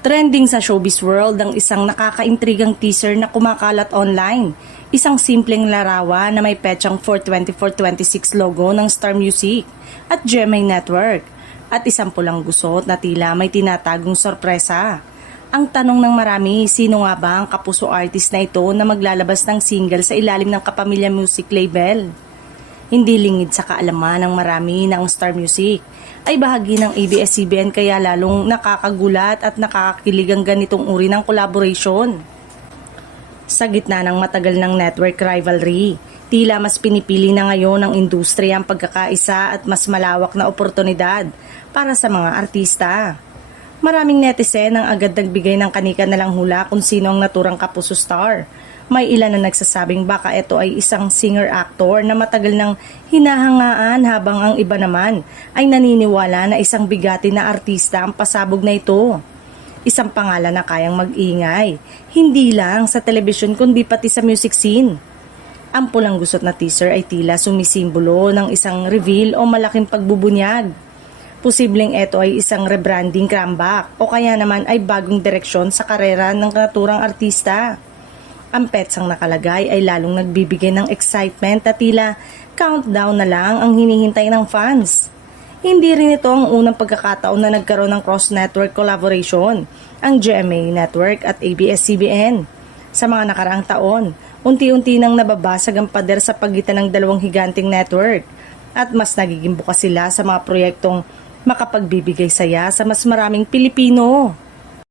Trending sa showbiz world ang isang nakakaintrigang teaser na kumakalat online. Isang simpleng larawan na may petsang 424-26 logo ng Star Music at GMA Network at isang pulang gusot na tila may tinatagong sorpresa. Ang tanong ng marami, sino nga ba ang kapuso artist na ito na maglalabas ng single sa ilalim ng Kapamilya Music label? Hindi lingid sa kaalaman ng marami ng Star Music ay bahagi ng ABS-CBN kaya lalong nakakagulat at nakakakilig ang ganitong uri ng collaboration. Sa gitna ng matagal ng network rivalry, tila mas pinipili na ngayon ng industriya ang pagkakaisa at mas malawak na oportunidad para sa mga artista. Maraming netizen ang agad nagbigay ng kanika na lang hula kung sino ang naturang kapuso star. May ilan na nagsasabing baka ito ay isang singer-actor na matagal nang hinahangaan habang ang iba naman ay naniniwala na isang bigati na artista ang pasabog na ito. Isang pangalan na kayang mag-ingay, hindi lang sa telebisyon kundi pati sa music scene. Ang pulang gusot na teaser ay tila sumisimbolo ng isang reveal o malaking pagbubunyag. Posibleng ito ay isang rebranding comeback o kaya naman ay bagong direksyon sa karera ng naturang artista. Ang petsang nakalagay ay lalong nagbibigay ng excitement at tila countdown na lang ang hinihintay ng fans. Hindi rin ito ang unang pagkakataon na nagkaroon ng cross-network collaboration, ang GMA Network at ABS-CBN. Sa mga nakaraang taon, unti-unti nang nababasag ang pader sa pagitan ng dalawang higanting network at mas nagiging bukas sila sa mga proyektong makapagbibigay saya sa mas maraming Pilipino.